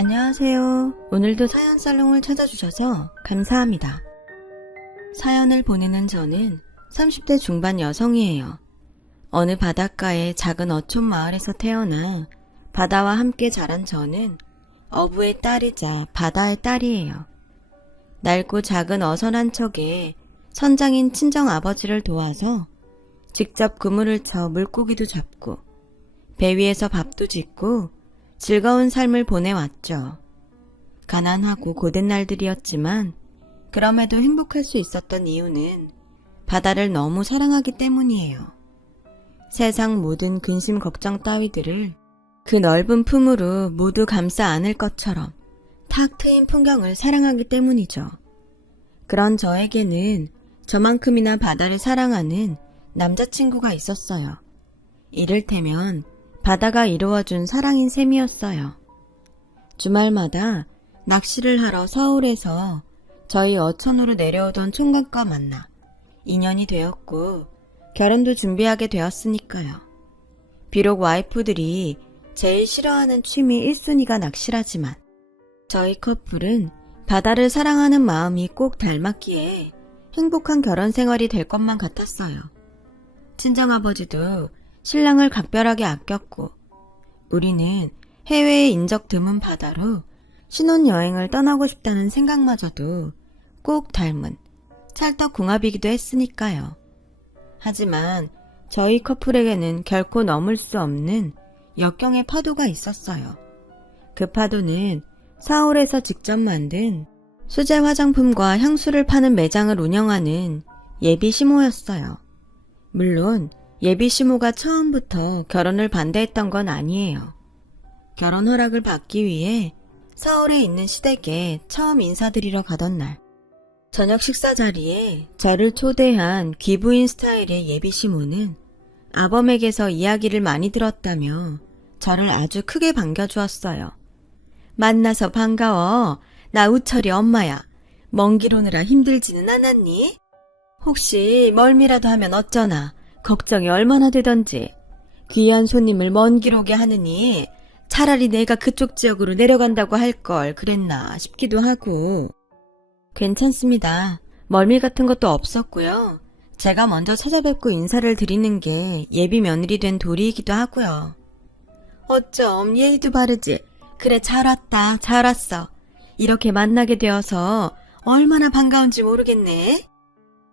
안녕하세요. 오늘도 사연 살롱을 찾아주셔서 감사합니다. 사연을 보내는 저는 30대 중반 여성이에요. 어느 바닷가의 작은 어촌 마을에서 태어나 바다와 함께 자란 저는 어부의 딸이자 바다의 딸이에요. 낡고 작은 어선 한 척에 선장인 친정아버지를 도와서 직접 그물을 쳐 물고기도 잡고 배 위에서 밥도 짓고 즐거운 삶을 보내왔죠. 가난하고 고된 날들이었지만 그럼에도 행복할 수 있었던 이유는 바다를 너무 사랑하기 때문이에요. 세상 모든 근심 걱정 따위들을 그 넓은 품으로 모두 감싸 안을 것처럼 탁 트인 풍경을 사랑하기 때문이죠. 그런 저에게는 저만큼이나 바다를 사랑하는 남자친구가 있었어요. 이를테면 바다가 이루어준 사랑인 셈이었어요. 주말마다 낚시를 하러 서울에서 저희 어촌으로 내려오던 총각과 만나 인연이 되었고 결혼도 준비하게 되었으니까요. 비록 와이프들이 제일 싫어하는 취미 1순위가 낚시라지만 저희 커플은 바다를 사랑하는 마음이 꼭 닮았기에 행복한 결혼 생활이 될 것만 같았어요. 친정아버지도 신랑을 각별하게 아꼈고 우리는 해외의 인적 드문 바다로 신혼여행을 떠나고 싶다는 생각마저도 꼭 닮은 찰떡궁합이기도 했으니까요. 하지만 저희 커플에게는 결코 넘을 수 없는 역경의 파도가 있었어요. 그 파도는 서울에서 직접 만든 수제 화장품과 향수를 파는 매장을 운영하는 예비 시모였어요. 물론 예비 시모가 처음부터 결혼을 반대했던 건 아니에요. 결혼 허락을 받기 위해 서울에 있는 시댁에 처음 인사드리러 가던 날, 저녁 식사 자리에 저를 초대한 귀부인 스타일의 예비 시모는 아범에게서 이야기를 많이 들었다며 저를 아주 크게 반겨주었어요. 만나서 반가워. 나 우철이 엄마야. 먼 길 오느라 힘들지는 않았니? 혹시 멀미라도 하면 어쩌나 걱정이 얼마나 되던지. 귀한 손님을 먼 길 오게 하느니 차라리 내가 그쪽 지역으로 내려간다고 할 걸 그랬나 싶기도 하고. 괜찮습니다. 멀미 같은 것도 없었고요. 제가 먼저 찾아뵙고 인사를 드리는 게 예비 며느리 된 도리이기도 하고요. 어쩜 예의도 바르지. 그래 잘 왔다. 잘 왔어. 이렇게 만나게 되어서 얼마나 반가운지 모르겠네.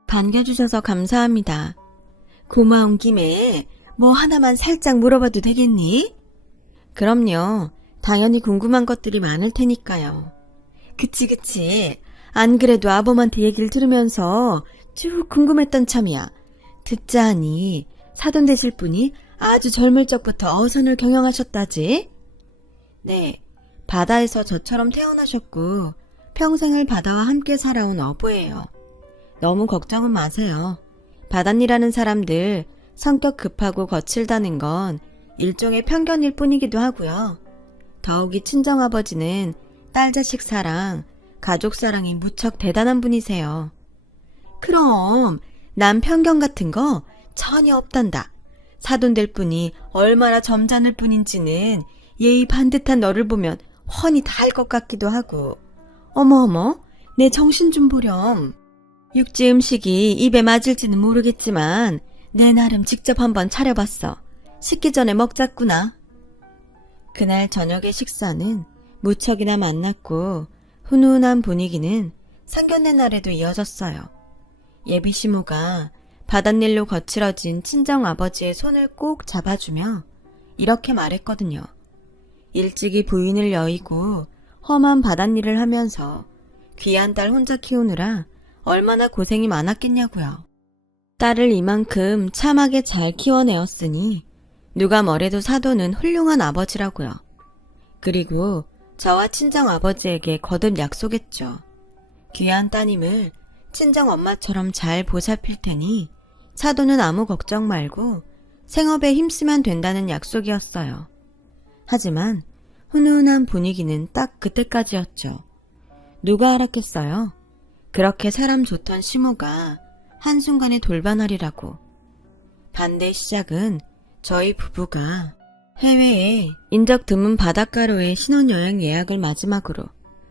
반겨주셔서 감사합니다. 고마운 김에 뭐 하나만 살짝 물어봐도 되겠니? 그럼요. 당연히 궁금한 것들이 많을 테니까요. 그치. 안 그래도 아범한테 얘기를 들으면서 쭉 궁금했던 참이야. 듣자 하니 사돈 되실 분이 아주 젊을 적부터 어선을 경영하셨다지? 네, 바다에서 저처럼 태어나셨고 평생을 바다와 함께 살아온 어부예요. 너무 걱정은 마세요. 바닷일하는 사람들 성격 급하고 거칠다는 건 일종의 편견일 뿐이기도 하고요. 더욱이 친정아버지는 딸 자식 사랑, 가족 사랑이 무척 대단한 분이세요. 그럼 난 편견 같은 거 전혀 없단다. 사돈 될 분이 얼마나 점잖을 뿐인지는 예의 반듯한 너를 보면 훤히 다 알 것 같기도 하고. 어머, 내 정신 좀 보렴. 육지 음식이 입에 맞을지는 모르겠지만 내 나름 직접 한번 차려봤어. 식기 전에 먹자꾸나. 그날 저녁의 식사는 무척이나 만났고 훈훈한 분위기는 상견례 날에도 이어졌어요. 예비 시모가 바닷일로 거칠어진 친정아버지의 손을 꼭 잡아주며 이렇게 말했거든요. 일찍이 부인을 여의고 험한 바닷일을 하면서 귀한 딸 혼자 키우느라 얼마나 고생이 많았겠냐고요. 딸을 이만큼 참하게 잘 키워내었으니 누가 뭐래도 사돈은 훌륭한 아버지라고요. 그리고 저와 친정아버지에게 거듭 약속했죠. 귀한 따님을 친정엄마처럼 잘 보살필 테니 사돈은 아무 걱정 말고 생업에 힘쓰면 된다는 약속이었어요. 하지만 훈훈한 분위기는 딱 그때까지였죠. 누가 알았겠어요? 그렇게 사람 좋던 시모가 한순간에 돌변하리라고. 반대 시작은 저희 부부가 해외에 인적 드문 바닷가로의 신혼여행 예약을 마지막으로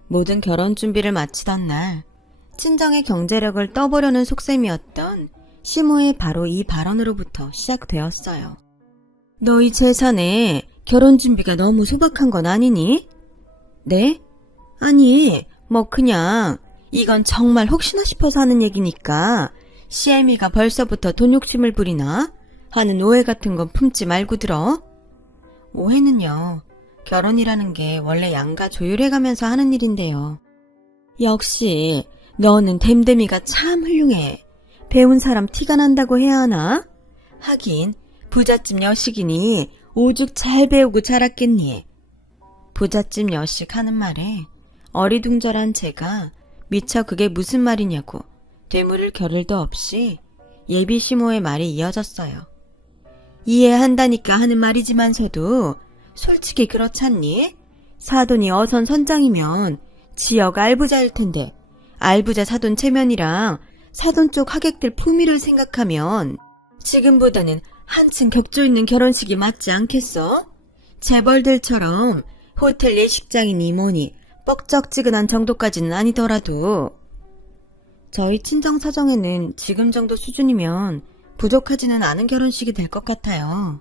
모든 결혼 준비를 마치던 날 친정의 경제력을 떠보려는 속셈이었던 시모의 바로 이 발언으로부터 시작되었어요. 너희 재산에 결혼 준비가 너무 소박한 건 아니니? 네? 아니, 뭐 그냥 이건 정말 혹시나 싶어서 하는 얘기니까 시애미가 벌써부터 돈 욕심을 부리나 하는 오해 같은 건 품지 말고 들어. 오해는요, 결혼이라는 게 원래 양가 조율해가면서 하는 일인데요. 역시 너는 댐댐이가 참 훌륭해. 배운 사람 티가 난다고 해야 하나? 하긴 부잣집 여식이니 오죽 잘 배우고 자랐겠니. 부잣집 여식 하는 말에 어리둥절한 제가 미처 그게 무슨 말이냐고 되물을 겨를도 없이 예비 시모의 말이 이어졌어요. 이해한다니까 하는 말이지만서도 솔직히 그렇잖니? 사돈이 어선 선장이면 지역 알부자일 텐데 알부자 사돈 체면이랑 사돈 쪽 하객들 품위를 생각하면 지금보다는 한층 격조 있는 결혼식이 맞지 않겠어? 재벌들처럼 호텔 예식장이니 뭐니 뻑적지근한 정도까지는 아니더라도 저희 친정 사정에는 지금 정도 수준이면 부족하지는 않은 결혼식이 될 것 같아요.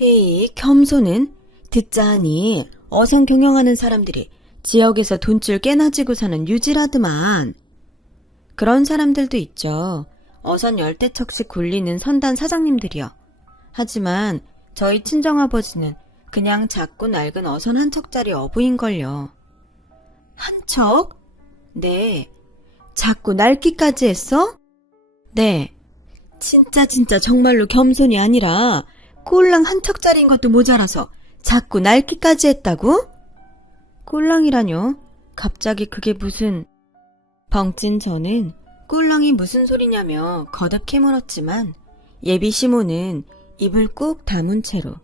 에이, 겸손은 듣자 하니 어선 경영하는 사람들이 지역에서 돈줄 깨나 지고 사는 유지라드만. 그런 사람들도 있죠. 어선 열대척씩 굴리는 선단 사장님들이요. 하지만 저희 친정아버지는 그냥 작고 낡은 어선 한 척짜리 어부인걸요. 한 척? 네. 작고 낡기까지 했어? 네. 진짜 정말로 겸손이 아니라 꼴랑 한 척짜리인 것도 모자라서 작고 낡기까지 했다고? 꼴랑이라뇨? 갑자기 그게 무슨... 벙찐 저는 꼴랑이 무슨 소리냐며 거듭 캐물었지만 예비 시모는 입을 꾹 다문 채로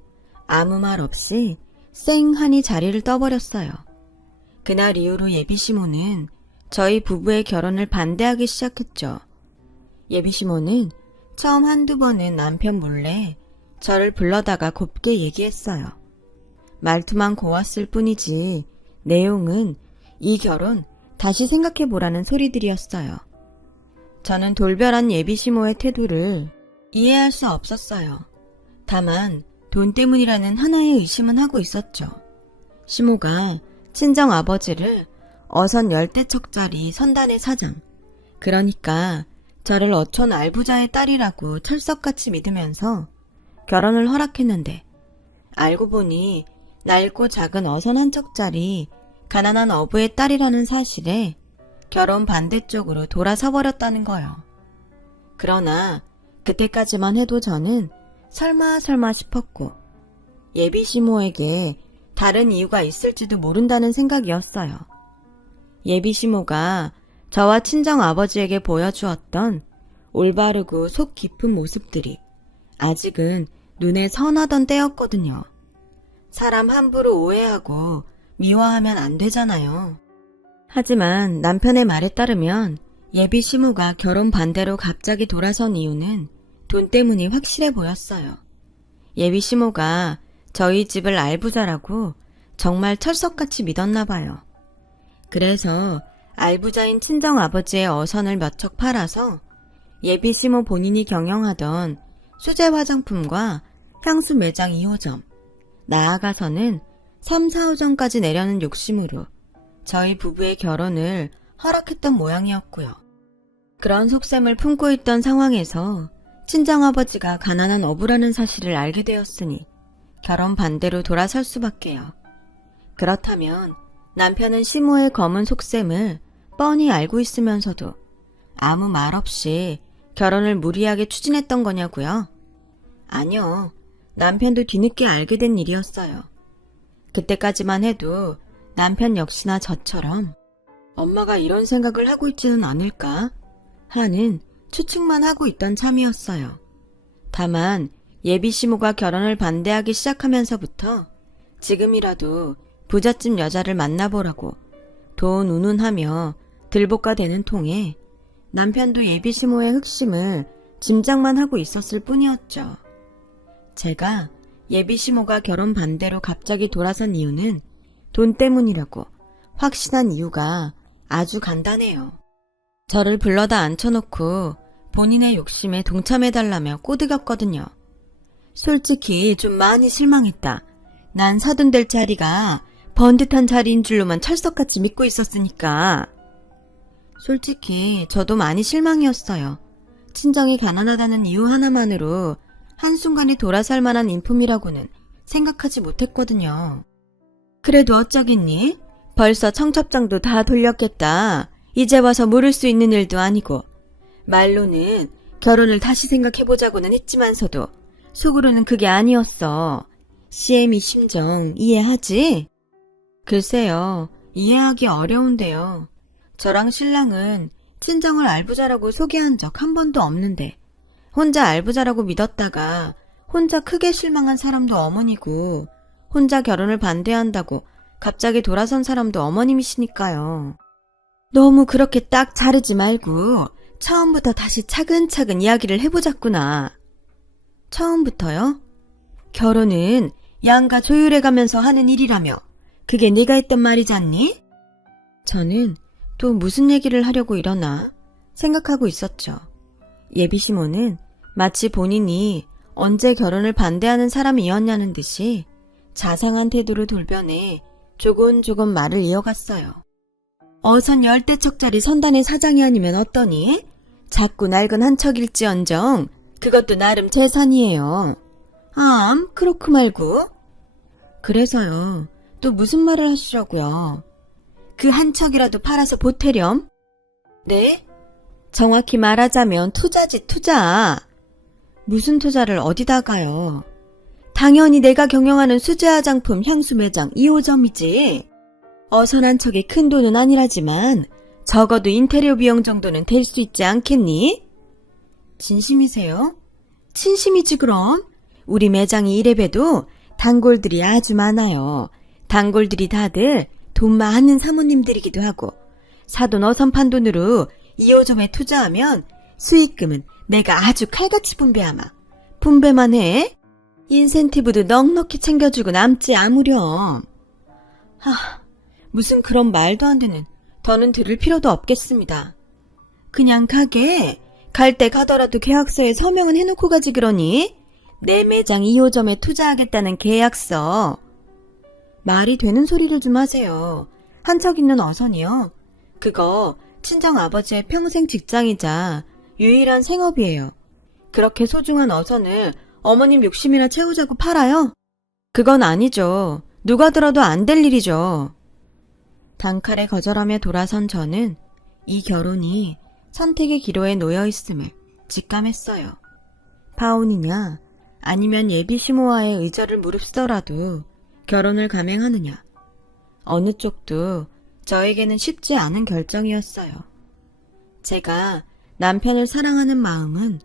아무 말 없이 쌩하니 자리를 떠버렸어요. 그날 이후로 예비 시모는 저희 부부의 결혼을 반대하기 시작했죠. 예비 시모는 처음 한두 번은 남편 몰래 저를 불러다가 곱게 얘기했어요. 말투만 고왔을 뿐이지 내용은 이 결혼 다시 생각해보라는 소리들이었어요. 저는 돌변한 예비 시모의 태도를 이해할 수 없었어요. 다만 돈 때문이라는 하나의 의심은 하고 있었죠. 시모가 친정 아버지를 어선 열대척짜리 선단의 사장, 그러니까 저를 어촌 알부자의 딸이라고 철석같이 믿으면서 결혼을 허락했는데 알고 보니 낡고 작은 어선 한 척짜리 가난한 어부의 딸이라는 사실에 결혼 반대쪽으로 돌아서 버렸다는 거요. 그러나 그때까지만 해도 저는 설마 싶었고 예비 시모에게 다른 이유가 있을지도 모른다는 생각이었어요. 예비 시모가 저와 친정 아버지에게 보여주었던 올바르고 속 깊은 모습들이 아직은 눈에 선하던 때였거든요. 사람 함부로 오해하고 미워하면 안 되잖아요. 하지만 남편의 말에 따르면 예비 시모가 결혼 반대로 갑자기 돌아선 이유는 돈 때문이 확실해 보였어요. 예비 시모가 저희 집을 알부자라고 정말 철석같이 믿었나 봐요. 그래서 알부자인 친정아버지의 어선을 몇 척 팔아서 예비 시모 본인이 경영하던 수제 화장품과 향수 매장 2호점, 나아가서는 3, 4호점까지 내려는 욕심으로 저희 부부의 결혼을 허락했던 모양이었고요. 그런 속셈을 품고 있던 상황에서 친정아버지가 가난한 어부라는 사실을 알게 되었으니 결혼 반대로 돌아설 수밖에요. 그렇다면 남편은 시모의 검은 속셈을 뻔히 알고 있으면서도 아무 말 없이 결혼을 무리하게 추진했던 거냐고요? 아니요. 남편도 뒤늦게 알게 된 일이었어요. 그때까지만 해도 남편 역시나 저처럼 엄마가 이런 생각을 하고 있지는 않을까 하는 추측만 하고 있던 참이었어요. 다만 예비 시모가 결혼을 반대하기 시작하면서부터 지금이라도 부잣집 여자를 만나보라고 돈 운운하며 들볶아 대는 통에 남편도 예비 시모의 흑심을 짐작만 하고 있었을 뿐이었죠. 제가 예비 시모가 결혼 반대로 갑자기 돌아선 이유는 돈 때문이라고 확신한 이유가 아주 간단해요. 저를 불러다 앉혀놓고 본인의 욕심에 동참해달라며 꼬드겼거든요. 솔직히 좀 많이 실망했다. 난 사돈될 자리가 번듯한 자리인 줄로만 철석같이 믿고 있었으니까. 솔직히 저도 많이 실망이었어요. 친정이 가난하다는 이유 하나만으로 한순간에 돌아설 만한 인품이라고는 생각하지 못했거든요. 그래도 어쩌겠니? 벌써 청첩장도 다 돌렸겠다. 이제 와서 모를 수 있는 일도 아니고. 말로는 결혼을 다시 생각해보자고는 했지만서도 속으로는 그게 아니었어. CM이 심정 이해하지? 글쎄요, 이해하기 어려운데요. 저랑 신랑은 친정을 알부자라고 소개한 적 한 번도 없는데 혼자 알부자라고 믿었다가 혼자 크게 실망한 사람도 어머니고 혼자 결혼을 반대한다고 갑자기 돌아선 사람도 어머님이시니까요. 너무 그렇게 딱 자르지 말고 처음부터 다시 차근차근 이야기를 해보자꾸나. 처음부터요? 결혼은 양가 조율해가면서 하는 일이라며 그게 네가 했던 말이잖니? 저는 또 무슨 얘기를 하려고 이러나 생각하고 있었죠. 예비시모는 마치 본인이 언제 결혼을 반대하는 사람이었냐는 듯이 자상한 태도로 돌변해 조곤조곤 말을 이어갔어요. 어선 열대척짜리 선단의 사장이 아니면 어떠니? 자꾸 낡은 한 척일지언정 그것도 나름 재산이에요. 그렇고 말고. 그래서요. 또 무슨 말을 하시려고요? 그 한 척이라도 팔아서 보태렴? 네? 정확히 말하자면 투자지, 투자. 무슨 투자를 어디다가요? 당연히 내가 경영하는 수제 화장품 향수 매장 2호점이지. 어선 한 척의 큰 돈은 아니라지만 적어도 인테리어 비용 정도는 될 수 있지 않겠니? 진심이세요? 진심이지 그럼. 우리 매장이 1렙에도 단골들이 아주 많아요. 단골들이 다들 돈 많은 사모님들이기도 하고 사돈 어선판 돈으로 2호점에 투자하면 수익금은 내가 아주 칼같이 분배하마. 분배만 해? 인센티브도 넉넉히 챙겨주고 남지 아무렴. 무슨 그런 말도 안 되는 더는 들을 필요도 없겠습니다. 그냥 가게 갈 때 가더라도 계약서에 서명은 해놓고 가지 그러니? 내 매장 2호점에 투자하겠다는 계약서. 말이 되는 소리를 좀 하세요. 한 척 있는 어선이요. 그거 친정 아버지의 평생 직장이자 유일한 생업이에요. 그렇게 소중한 어선을 어머님 욕심이나 채우자고 팔아요? 그건 아니죠. 누가 들어도 안 될 일이죠. 단칼에 거절하며 돌아선 저는 이 결혼이 선택의 기로에 놓여 있음을 직감했어요. 파혼이냐 아니면 예비 시모와의 의절을 무릅쓰더라도 결혼을 감행하느냐. 어느 쪽도 저에게는 쉽지 않은 결정이었어요. 제가 남편을 사랑하는 마음은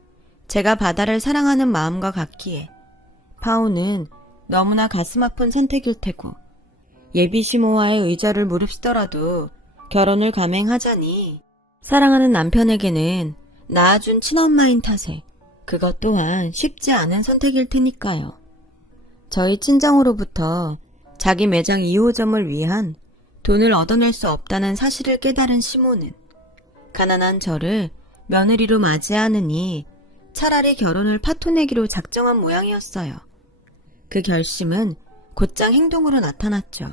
제가 바다를 사랑하는 마음과 같기에 파혼은 너무나 가슴 아픈 선택일 테고 예비 시모와의 의절을 무릅쓰더라도 결혼을 감행하자니 사랑하는 남편에게는 낳아준 친엄마인 탓에 그것 또한 쉽지 않은 선택일 테니까요. 저희 친정으로부터 자기 매장 2호점을 위한 돈을 얻어낼 수 없다는 사실을 깨달은 시모는 가난한 저를 며느리로 맞이하느니 차라리 결혼을 파토내기로 작정한 모양이었어요. 그 결심은 곧장 행동으로 나타났죠.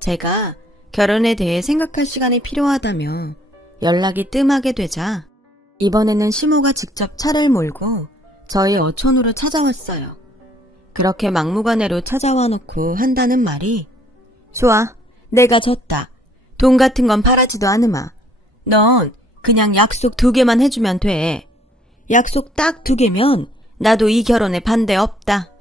제가 결혼에 대해 생각할 시간이 필요하다며 연락이 뜸하게 되자 이번에는 시모가 직접 차를 몰고 저희 어촌으로 찾아왔어요. 그렇게 막무가내로 찾아와 놓고 한다는 말이 좋아, 내가 졌다. 돈 같은 건 바라지도 않으마. 넌 그냥 약속 2개만 해주면 돼. 약속 딱 2개면 나도 이 결혼에 반대 없다.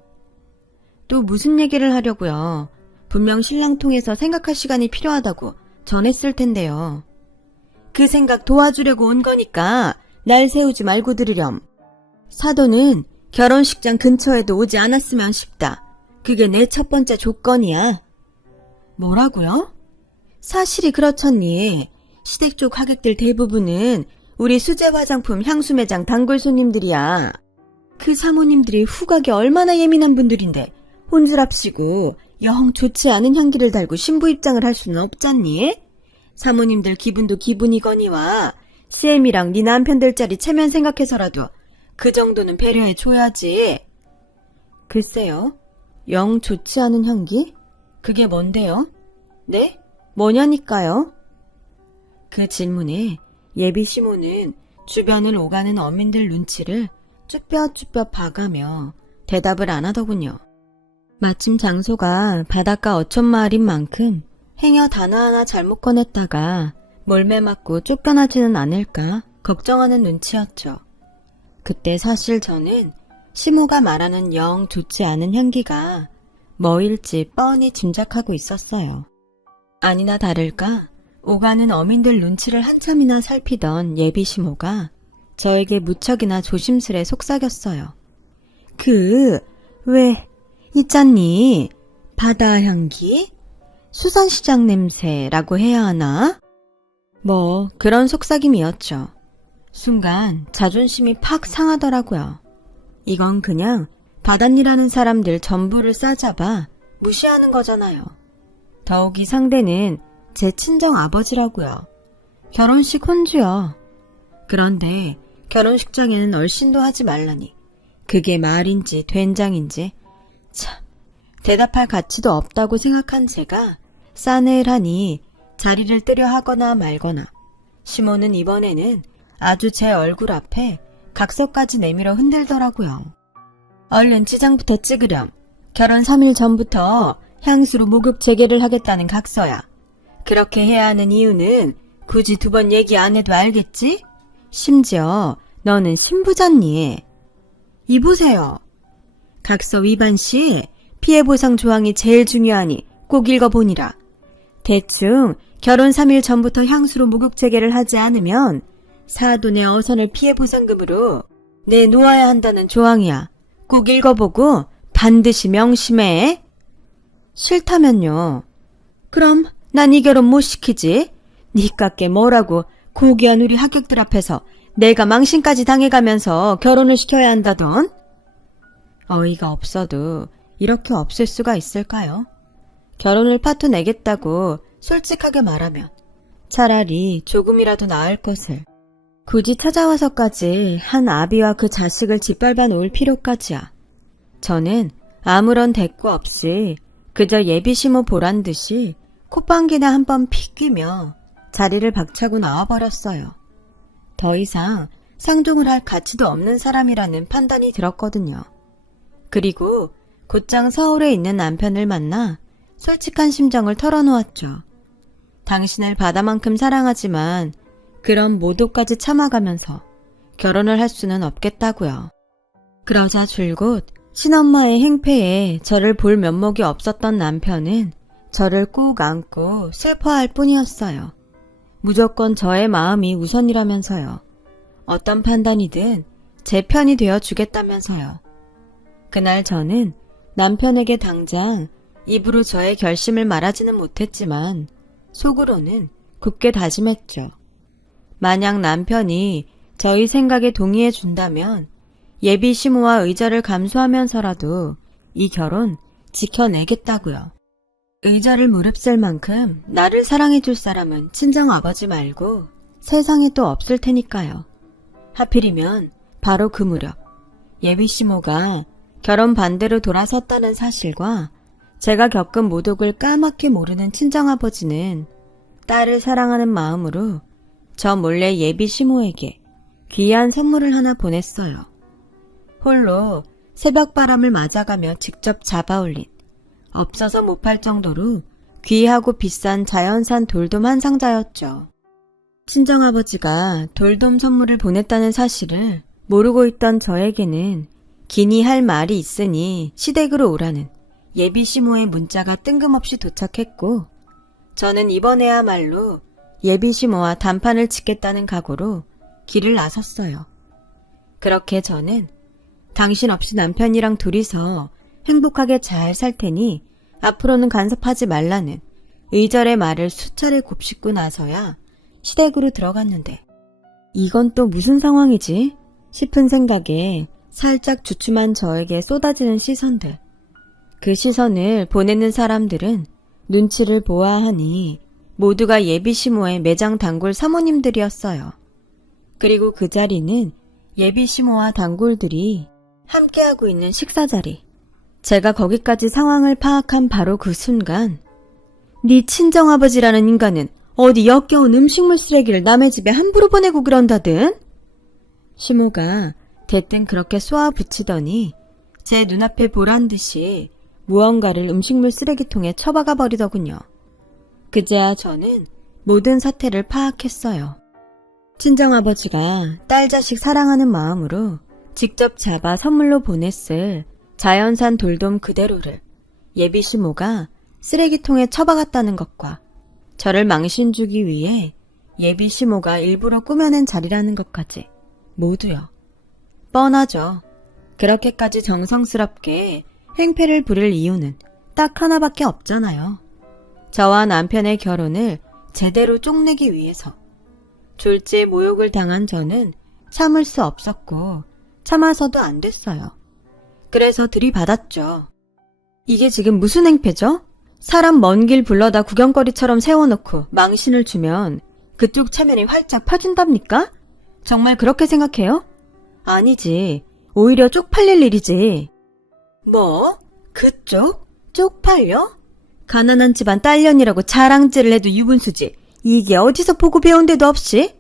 또 무슨 얘기를 하려고요. 분명 신랑 통해서 생각할 시간이 필요하다고 전했을 텐데요. 그 생각 도와주려고 온 거니까 날 세우지 말고 들으렴. 사돈은 결혼식장 근처에도 오지 않았으면 싶다. 그게 내 첫 번째 조건이야. 뭐라고요? 사실이 그렇잖니. 시댁 쪽 하객들 대부분은 우리 수제 화장품 향수 매장 단골 손님들이야. 그 사모님들이 후각이 얼마나 예민한 분들인데 혼술합시고 영 좋지 않은 향기를 달고 신부 입장을 할 수는 없잖니? 사모님들 기분도 기분이거니와 CM이랑 네 남편 될 자리 체면 생각해서라도 그 정도는 배려해줘야지. 글쎄요. 영 좋지 않은 향기? 그게 뭔데요? 네? 뭐냐니까요? 그 질문에 예비 시모는 주변을 오가는 어민들 눈치를 쭈뼛쭈뼛 봐가며 대답을 안 하더군요. 마침 장소가 바닷가 어촌마을인 만큼 행여 단어 하나 잘못 꺼냈다가 몰매 맞고 쫓겨나지는 않을까 걱정하는 눈치였죠. 그때 사실 저는 시모가 말하는 영 좋지 않은 향기가 뭐일지 뻔히 짐작하고 있었어요. 아니나 다를까 오가는 어민들 눈치를 한참이나 살피던 예비 시모가 저에게 무척이나 조심스레 속삭였어요. 왜 있잖니? 바다 향기? 수산시장 냄새라고 해야 하나? 뭐 그런 속삭임이었죠. 순간 자존심이 팍 상하더라고요. 이건 그냥 바닷일하는 사람들 전부를 싸잡아 무시하는 거잖아요. 더욱이 상대는 제 친정 아버지라고요. 결혼식 혼주요. 그런데 결혼식장에는 얼씬도 하지 말라니. 그게 말인지 된장인지 참 대답할 가치도 없다고 생각한 제가 싸늘하니 자리를 뜨려 하거나 말거나 시모는 이번에는 아주 제 얼굴 앞에 각서까지 내밀어 흔들더라고요. 얼른 지장부터 찍으렴. 결혼 3일 전부터 향수로 목욕 재개를 하겠다는 각서야. 그렇게 해야 하는 이유는 굳이 2번 얘기 안 해도 알겠지? 심지어 너는 신부잖니. 이보세요. 각서 위반 시 피해보상 조항이 제일 중요하니 꼭 읽어보니라. 대충 결혼 3일 전부터 향수로 목욕 재개를 하지 않으면 사돈의 어선을 피해보상금으로 내놓아야 한다는 조항이야. 꼭 읽어보고 반드시 명심해. 싫다면요. 그럼 난 이 결혼 못 시키지. 니깎게 뭐라고 고귀한 우리 하객들 앞에서 내가 망신까지 당해가면서 결혼을 시켜야 한다던. 어이가 없어도 이렇게 없을 수가 있을까요? 결혼을 파토 내겠다고 솔직하게 말하면 차라리 조금이라도 나을 것을 굳이 찾아와서까지 한 아비와 그 자식을 짓밟아 놓을 필요까지야. 저는 아무런 대꾸 없이 그저 예비시모 보란 듯이 콧방귀나 한번 픽 끼며 자리를 박차고 나와버렸어요. 더 이상 상종을 할 가치도 없는 사람이라는 판단이 들었거든요. 그리고 곧장 서울에 있는 남편을 만나 솔직한 심정을 털어놓았죠. 당신을 바다만큼 사랑하지만 그런 모도까지 참아가면서 결혼을 할 수는 없겠다고요. 그러자 줄곧 친엄마의 행패에 저를 볼 면목이 없었던 남편은 저를 꼭 안고 슬퍼할 뿐이었어요. 무조건 저의 마음이 우선이라면서요. 어떤 판단이든 제 편이 되어 주겠다면서요. 그날 저는 남편에게 당장 입으로 저의 결심을 말하지는 못했지만 속으로는 굳게 다짐했죠. 만약 남편이 저희 생각에 동의해 준다면 예비 시모와 의절을 감수하면서라도 이 결혼 지켜내겠다고요. 의절을 무릅쓸 만큼 나를 사랑해 줄 사람은 친정 아버지 말고 세상에 또 없을 테니까요. 하필이면 바로 그 무렵 예비 시모가 결혼 반대로 돌아섰다는 사실과 제가 겪은 모독을 까맣게 모르는 친정아버지는 딸을 사랑하는 마음으로 저 몰래 예비 시모에게 귀한 선물을 하나 보냈어요. 홀로 새벽바람을 맞아가며 직접 잡아올린 없어서 못 팔 정도로 귀하고 비싼 자연산 돌돔 한 상자였죠. 친정아버지가 돌돔 선물을 보냈다는 사실을 모르고 있던 저에게는 기니 할 말이 있으니 시댁으로 오라는 예비 시모의 문자가 뜬금없이 도착했고 저는 이번에야말로 예비 시모와 단판을 짓겠다는 각오로 길을 나섰어요. 그렇게 저는 당신 없이 남편이랑 둘이서 행복하게 잘 살 테니 앞으로는 간섭하지 말라는 의절의 말을 수차례 곱씹고 나서야 시댁으로 들어갔는데 이건 또 무슨 상황이지 싶은 생각에 살짝 주춤한 저에게 쏟아지는 시선들. 그 시선을 보내는 사람들은 눈치를 보아하니 모두가 예비시모의 매장 단골 사모님들이었어요. 그리고 그 자리는 예비시모와 단골들이 함께하고 있는 식사자리. 제가 거기까지 상황을 파악한 바로 그 순간, 네 친정아버지라는 인간은 어디 역겨운 음식물 쓰레기를 남의 집에 함부로 보내고 그런다든? 시모가 대뜸 그렇게 쏘아 붙이더니 제 눈앞에 보란듯이 무언가를 음식물 쓰레기통에 처박아 버리더군요. 그제야 저는 모든 사태를 파악했어요. 친정아버지가 딸 자식 사랑하는 마음으로 직접 잡아 선물로 보냈을 자연산 돌돔 그대로를 예비시모가 쓰레기통에 처박았다는 것과 저를 망신주기 위해 예비시모가 일부러 꾸며낸 자리라는 것까지 모두요. 뻔하죠. 그렇게까지 정성스럽게 행패를 부릴 이유는 딱 하나밖에 없잖아요. 저와 남편의 결혼을 제대로 쪽내기 위해서. 졸지에 모욕을 당한 저는 참을 수 없었고 참아서도 안 됐어요. 그래서 들이받았죠. 이게 지금 무슨 행패죠? 사람 먼 길 불러다 구경거리처럼 세워놓고 망신을 주면 그쪽 체면이 활짝 펴진답니까? 정말 그렇게 생각해요? 아니지. 오히려 쪽팔릴 일이지. 뭐? 그쪽? 쪽팔려? 가난한 집안 딸년이라고 자랑질을 해도 유분수지. 이게 어디서 보고 배운 데도 없이?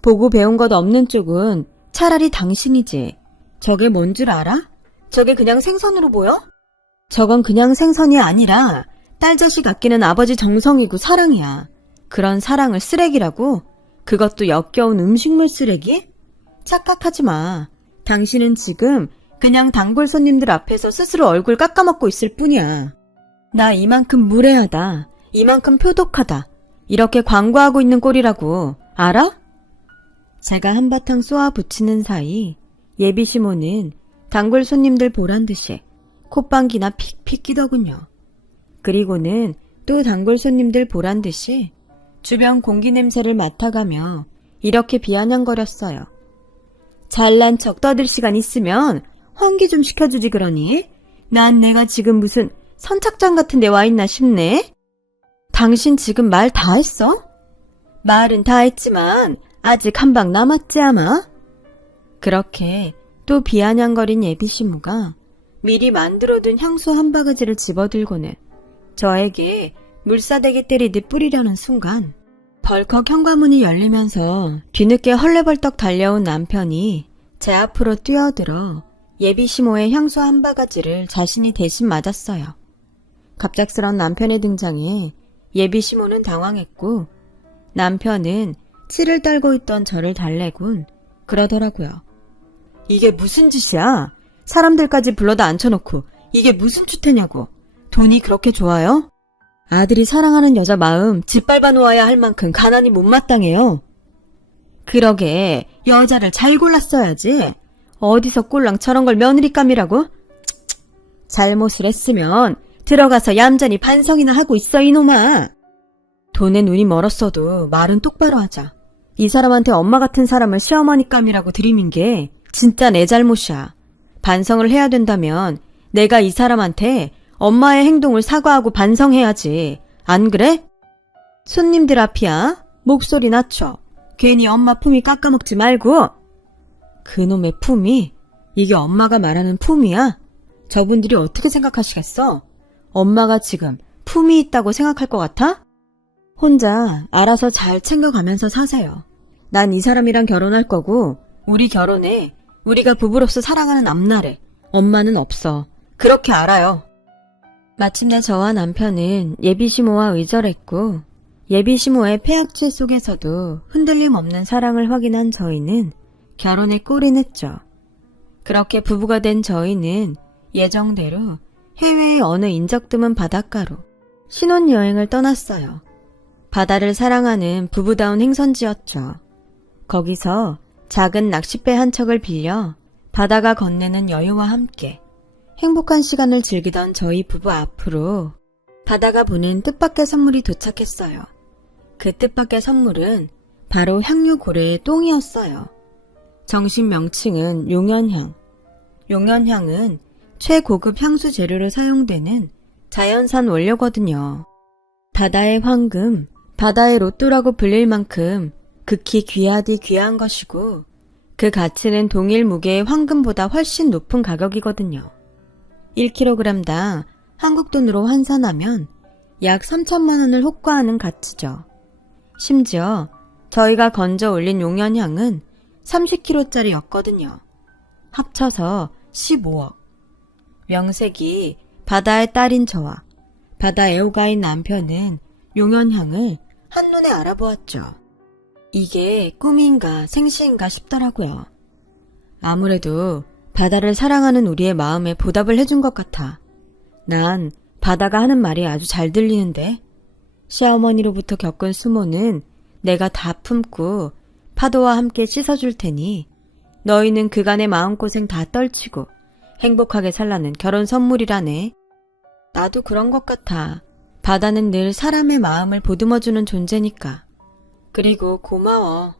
보고 배운 것 없는 쪽은 차라리 당신이지. 저게 뭔 줄 알아? 저게 그냥 생선으로 보여? 저건 그냥 생선이 아니라 딸 자식 아끼는 아버지 정성이고 사랑이야. 그런 사랑을 쓰레기라고? 그것도 역겨운 음식물 쓰레기? 착각하지 마. 당신은 지금 그냥 단골 손님들 앞에서 스스로 얼굴 깎아먹고 있을 뿐이야. 나 이만큼 무례하다. 이만큼 표독하다. 이렇게 광고하고 있는 꼴이라고. 알아? 제가 한바탕 쏘아 붙이는 사이 예비시모는 단골 손님들 보란듯이 콧방귀나 픽픽 끼더군요. 그리고는 또 단골 손님들 보란듯이 주변 공기 냄새를 맡아가며 이렇게 비아냥거렸어요. 잘난 척 떠들 시간 있으면 환기 좀 시켜주지 그러니? 난 내가 지금 무슨 선착장 같은 데 와 있나 싶네? 당신 지금 말 다 했어? 말은 다 했지만 아직 한 방 남았지 아마? 그렇게 또 비아냥거린 예비시모가 미리 만들어둔 향수 한 바가지를 집어들고는 저에게 물사대기 때리듯 뿌리려는 순간 벌컥 현관문이 열리면서 뒤늦게 헐레벌떡 달려온 남편이 제 앞으로 뛰어들어 예비시모의 향수 한 바가지를 자신이 대신 맞았어요. 갑작스런 남편의 등장에 예비시모는 당황했고 남편은 치를 떨고 있던 저를 달래곤 그러더라고요. 이게 무슨 짓이야? 사람들까지 불러다 앉혀놓고 이게 무슨 추태냐고. 돈이 그렇게 좋아요? 아들이 사랑하는 여자 마음 짓밟아 놓아야 할 만큼 가난이 못마땅해요. 그러게 여자를 잘 골랐어야지. 어디서 꼴랑 저런 걸 며느리감이라고? 잘못을 했으면 들어가서 얌전히 반성이나 하고 있어 이놈아. 돈에 눈이 멀었어도 말은 똑바로 하자. 이 사람한테 엄마 같은 사람을 시어머니감이라고 들이민 게 진짜 내 잘못이야. 반성을 해야 된다면 내가 이 사람한테 엄마의 행동을 사과하고 반성해야지. 안 그래? 손님들 앞이야. 목소리 낮춰. 괜히 엄마 품위 깎아먹지 말고. 그놈의 품위? 이게 엄마가 말하는 품위야? 저분들이 어떻게 생각하시겠어? 엄마가 지금 품위 있다고 생각할 것 같아? 혼자 알아서 잘 챙겨가면서 사세요. 난 이 사람이랑 결혼할 거고 우리 결혼에 우리가 부부로서 사랑하는 앞날에 엄마는 없어. 그렇게 알아요. 마침내 저와 남편은 예비시모와 의절했고 예비시모의 폐악취 속에서도 흔들림 없는 사랑을 확인한 저희는 결혼에 골인했죠. 그렇게 부부가 된 저희는 예정대로 해외의 어느 인적 드문 바닷가로 신혼여행을 떠났어요. 바다를 사랑하는 부부다운 행선지였죠. 거기서 작은 낚싯배 한 척을 빌려 바다가 건네는 여유와 함께 행복한 시간을 즐기던 저희 부부 앞으로 바다가 보낸 뜻밖의 선물이 도착했어요. 그 뜻밖의 선물은 바로 향유 고래의 똥이었어요. 정식 명칭은 용연향, 용연향은 최고급 향수 재료로 사용되는 자연산 원료거든요. 바다의 황금, 바다의 로또라고 불릴 만큼 극히 귀하디 귀한 것이고 그 가치는 동일 무게의 황금보다 훨씬 높은 가격이거든요. 1kg당 한국 돈으로 환산하면 약 3천만 원을 호가하는 가치죠. 심지어 저희가 건져 올린 용연향은 30kg짜리였거든요. 합쳐서 15억. 명색이 바다의 딸인 저와 바다 애호가인 남편은 용연향을 한눈에 알아보았죠. 이게 꿈인가 생시인가 싶더라고요. 아무래도 바다를 사랑하는 우리의 마음에 보답을 해준 것 같아. 난 바다가 하는 말이 아주 잘 들리는데 시어머니로부터 겪은 수모는 내가 다 품고 파도와 함께 씻어줄 테니 너희는 그간의 마음고생 다 떨치고 행복하게 살라는 결혼 선물이라네. 나도 그런 것 같아. 바다는 늘 사람의 마음을 보듬어주는 존재니까. 그리고 고마워.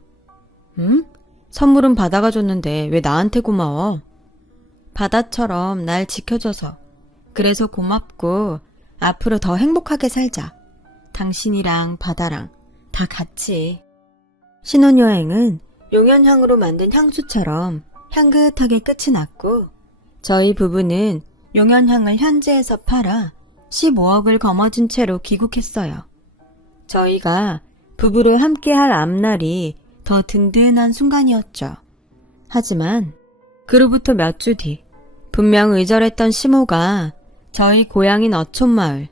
응? 선물은 바다가 줬는데 왜 나한테 고마워? 바다처럼 날 지켜줘서. 그래서 고맙고 앞으로 더 행복하게 살자. 당신이랑 바다랑 다 같이. 신혼여행은 용연향으로 만든 향수처럼 향긋하게 끝이 났고 저희 부부는 용연향을 현지에서 팔아 15억을 거머쥔 채로 귀국했어요. 저희가 부부로 함께할 앞날이 더 든든한 순간이었죠. 하지만 그로부터 몇 주 뒤 분명 의절했던 시모가 저희 고향인 어촌마을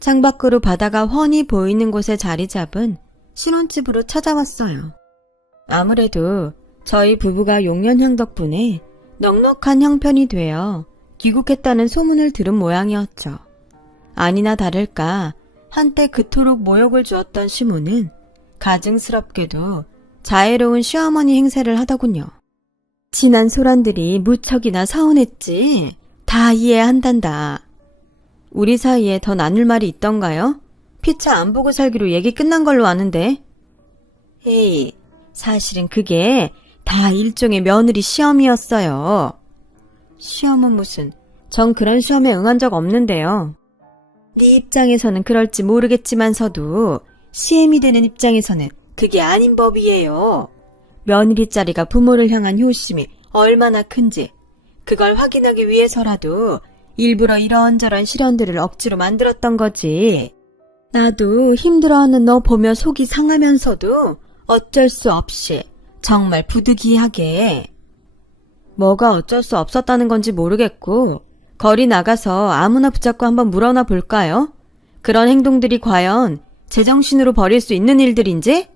창밖으로 바다가 훤히 보이는 곳에 자리 잡은 신혼집으로 찾아왔어요. 아무래도 저희 부부가 용연향 덕분에 넉넉한 형편이 되어 귀국했다는 소문을 들은 모양이었죠. 아니나 다를까 한때 그토록 모욕을 주었던 시모는 가증스럽게도 자애로운 시어머니 행세를 하더군요. 친한 소란들이 무척이나 서운했지. 다 이해한단다. 우리 사이에 더 나눌 말이 있던가요? 피차 안 보고 살기로 얘기 끝난 걸로 아는데. 에이, 사실은 그게 다 일종의 며느리 시험이었어요. 시험은 무슨, 전 그런 시험에 응한 적 없는데요. 네 입장에서는 그럴지 모르겠지만서도 시엠이 되는 입장에서는 그게 아닌 법이에요. 며느리 자리가 부모를 향한 효심이 얼마나 큰지 그걸 확인하기 위해서라도 일부러 이런저런 시련들을 억지로 만들었던 거지. 나도 힘들어하는 너 보며 속이 상하면서도 어쩔 수 없이 정말 부득이하게. 뭐가 어쩔 수 없었다는 건지 모르겠고 거리 나가서 아무나 붙잡고 한번 물어나 볼까요? 그런 행동들이 과연 제정신으로 벌일 수 있는 일들인지?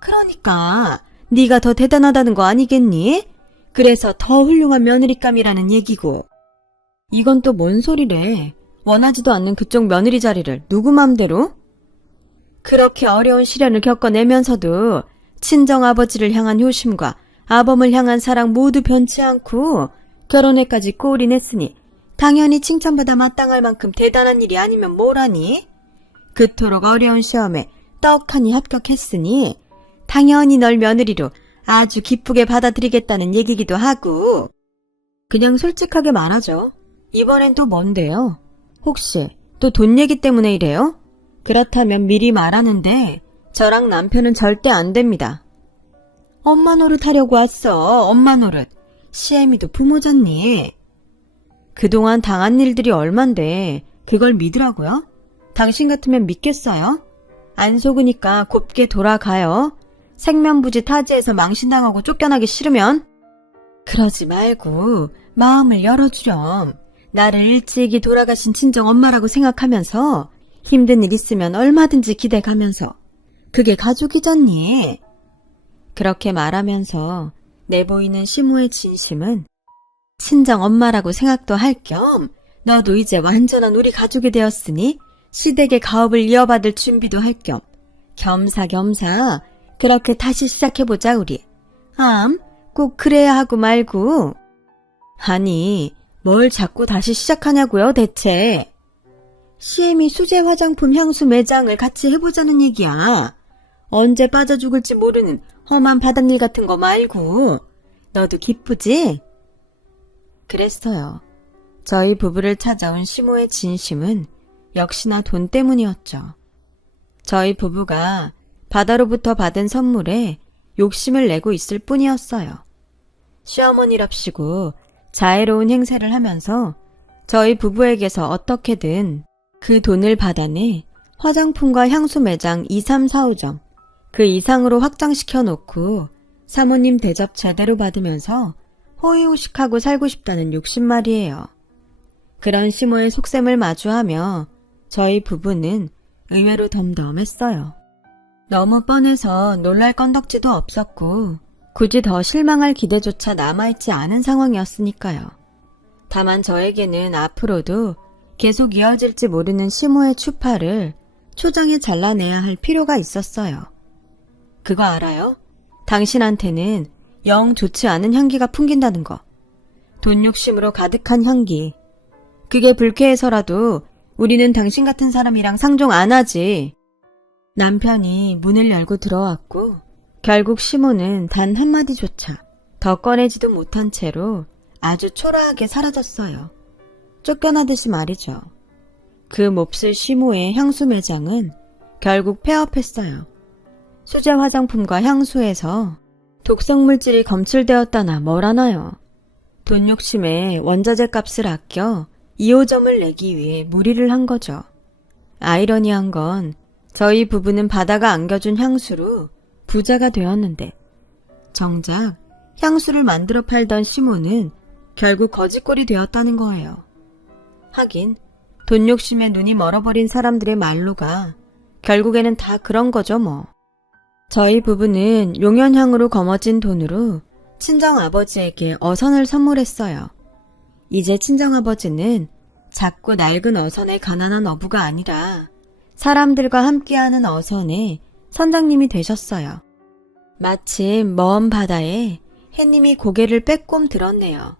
그러니까 네가 더 대단하다는 거 아니겠니? 그래서 더 훌륭한 며느리감이라는 얘기고. 이건 또 뭔 소리래. 원하지도 않는 그쪽 며느리 자리를 누구 맘대로? 그렇게 어려운 시련을 겪어내면서도 친정아버지를 향한 효심과 아범을 향한 사랑 모두 변치 않고 결혼에까지 꼬리냈으니 당연히 칭찬받아 마땅할 만큼 대단한 일이 아니면 뭐라니? 그토록 어려운 시험에 떡하니 합격했으니 당연히 널 며느리로 아주 기쁘게 받아들이겠다는 얘기기도 하고. 그냥 솔직하게 말하죠. 이번엔 또 뭔데요? 혹시 또 돈 얘기 때문에 이래요? 그렇다면 미리 말하는데 저랑 남편은 절대 안 됩니다. 엄마 노릇 하려고 왔어. 엄마 노릇. 시애미도 부모잖니. 그동안 당한 일들이 얼만데 그걸 믿으라고요? 당신 같으면 믿겠어요? 안 속으니까 곱게 돌아가요. 생면부지 타지에서 망신당하고 쫓겨나기 싫으면. 그러지 말고 마음을 열어주렴. 나를 일찍이 돌아가신 친정엄마라고 생각하면서 힘든 일 있으면 얼마든지 기대가면서. 그게 가족이잖니. 그렇게 말하면서 내보이는 시모의 진심은 친정엄마라고 생각도 할 겸 너도 이제 완전한 우리 가족이 되었으니 시댁의 가업을 이어받을 준비도 할 겸 겸사겸사 그렇게 다시 시작해보자 우리. 꼭 그래야 하고 말고. 아니 뭘 자꾸 다시 시작하냐고요 대체. 시엠이 수제 화장품 향수 매장을 같이 해보자는 얘기야. 언제 빠져 죽을지 모르는 험한 바닷일 같은 거 말고. 너도 기쁘지? 그랬어요. 저희 부부를 찾아온 시모의 진심은 역시나 돈 때문이었죠. 저희 부부가 바다로부터 받은 선물에 욕심을 내고 있을 뿐이었어요. 시어머니랍시고 자애로운 행세를 하면서 저희 부부에게서 어떻게든 그 돈을 받아내 화장품과 향수 매장 2, 3, 4, 5점 그 이상으로 확장시켜 놓고 사모님 대접 제대로 받으면서 호의호식하고 살고 싶다는 욕심 말이에요. 그런 시모의 속셈을 마주하며 저희 부부는 의외로 덤덤했어요. 너무 뻔해서 놀랄 건덕지도 없었고 굳이 더 실망할 기대조차 남아있지 않은 상황이었으니까요. 다만 저에게는 앞으로도 계속 이어질지 모르는 시모의 추파를 초장에 잘라내야 할 필요가 있었어요. 그거 알아요? 당신한테는 영 좋지 않은 향기가 풍긴다는 거. 돈 욕심으로 가득한 향기. 그게 불쾌해서라도 우리는 당신 같은 사람이랑 상종 안 하지. 남편이 문을 열고 들어왔고 결국 시모는 단 한마디조차 더 꺼내지도 못한 채로 아주 초라하게 사라졌어요. 쫓겨나듯이 말이죠. 그 몹쓸 시모의 향수 매장은 결국 폐업했어요. 수제 화장품과 향수에서 독성 물질이 검출되었다나 뭐라나요. 돈 욕심에 원자재 값을 아껴 2호점을 내기 위해 무리를 한 거죠. 아이러니한 건 저희 부부는 바다가 안겨준 향수로 부자가 되었는데 정작 향수를 만들어 팔던 시모는 결국 거지꼴이 되었다는 거예요. 하긴 돈 욕심에 눈이 멀어버린 사람들의 말로가 결국에는 다 그런 거죠 뭐. 저희 부부는 용연향으로 거머쥔 돈으로 친정아버지에게 어선을 선물했어요. 이제 친정아버지는 작고 낡은 어선의 가난한 어부가 아니라 사람들과 함께하는 어선의 선장님이 되셨어요. 마침 먼 바다에 해님이 고개를 빼꼼 들었네요.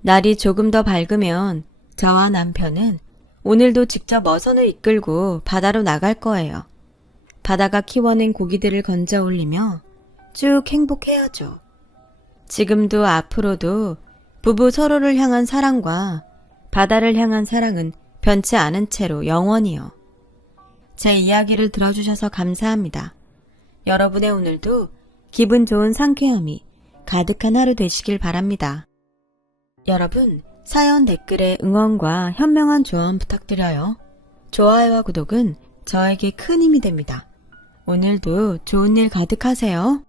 날이 조금 더 밝으면 저와 남편은 오늘도 직접 어선을 이끌고 바다로 나갈 거예요. 바다가 키워낸 고기들을 건져 올리며 쭉 행복해야죠. 지금도 앞으로도 부부 서로를 향한 사랑과 바다를 향한 사랑은 변치 않은 채로 영원히요. 제 이야기를 들어주셔서 감사합니다. 여러분의 오늘도 기분 좋은 상쾌함이 가득한 하루 되시길 바랍니다. 여러분, 사연 댓글에 응원과 현명한 조언 부탁드려요. 좋아요와 구독은 저에게 큰 힘이 됩니다. 오늘도 좋은 일 가득하세요.